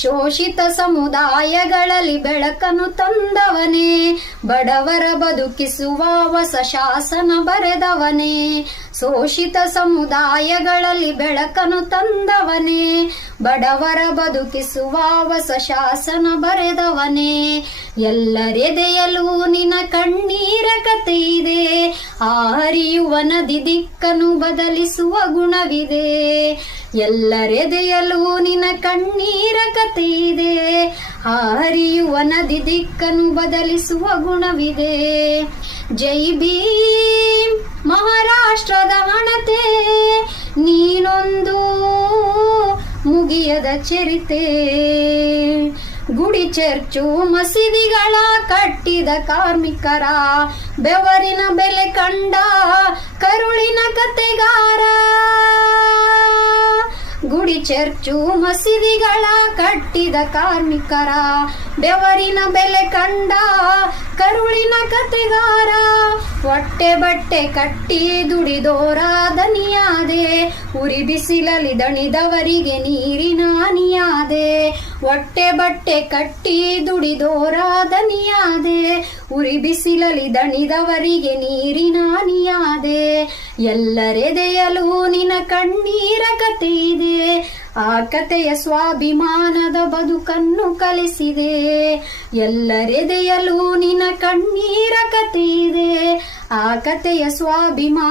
ಶೋಷಿತ ಸಮುದಾಯಗಳಲ್ಲಿ ಬೆಳಕನ್ನು ತಂದವನೇ, ಬಡವರ ಬದುಕಿಸುವ ಹೊಸ ಶಾಸನ ಬರೆದವನೇ. ಶೋಷಿತ ಸಮುದಾಯಗಳಲ್ಲಿ ಬೆಳಕನ್ನು ತಂದವನೇ, ಬಡವರ ಬದುಕಿಸುವ ಹೊಸ ಶಾಸನ ಬರೆದವನೇ. ಎಲ್ಲರೆದೆಯಲು ನಿನ ಕಣ್ಣೀರ ಕತೆ ಇದೆ, ಆ ಹರಿಯುವ ನದಿ ದಿಕ್ಕನ್ನು ಬದಲಿಸುವ ಗುಣವಿದೆ. ಎಲ್ಲರೆದೆಯಲು ನಿನ ಕಣ್ಣೀರ ಕತೆ ಇದೆ, ಆ ಹರಿಯುವ ನದಿ ದಿಕ್ಕನ್ನು ಬದಲಿಸುವ ಗುಣವಿದೆ. ಜೈ ಭೀಮ್ ಮಹಾರಾಷ್ಟ್ರದ ಹಣತೆ, ನೀನೊಂದು ಮುಗಿಯದ ಚರಿತೆ. ಗುಡಿ ಚರ್ಚು ಮಸೀದಿಗಳ ಕಟ್ಟಿದ ಕಾರ್ಮಿಕರ ಬೆವರಿನ ಬೆಲೆ ಕಂಡ ಕರುಳಿನ ಕತೆಗಾರ. ಗುಡಿ ಚರ್ಚು ಮಸೀದಿಗಳ ಕಟ್ಟಿದ ಕಾರ್ಮಿಕರ ಬೆವರಿನ ಬೆಲೆ ಕಂಡ ಕರುಳಿನ ಕತೆಗಾರ. ಹೊಟ್ಟೆ ಬಟ್ಟೆ ಕಟ್ಟಿ ದುಡಿದೋರ ದನಿಯಾದೆ, ಉರಿ ಬಿಸಿಲಲ್ಲಿ ದಣಿದವರಿಗೆ ನೀರಿನ ಹನಿಯಾದೆ. ಹೊಟ್ಟೆ ಬಟ್ಟೆ ಕಟ್ಟಿ ದುಡಿದೋರ ದನಿಯಾದೆ, ಉರಿ ಬಿಸಿಲಲ್ಲಿ ದಣಿದವರಿಗೆ ನೀರಿನ ಹನಿಯಾದೆ. ಎಲ್ಲರೆದೆಯಲು ನಿನ ಕಣ್ಣೀರ ಕತೆ ಇದೆ, ಆ ಕತೆಯ ಸ್ವಾಭಿಮಾನದ ಬದುಕನ್ನು ಕಲಿಸಿದೆ. ಎಲ್ಲರೆದೆಯಲು ನಿನ ಕಣ್ಣೀರ ಕತೆ ಇದೆ, ಆ ಕತೆಯ ಸ್ವಾಭಿಮಾನ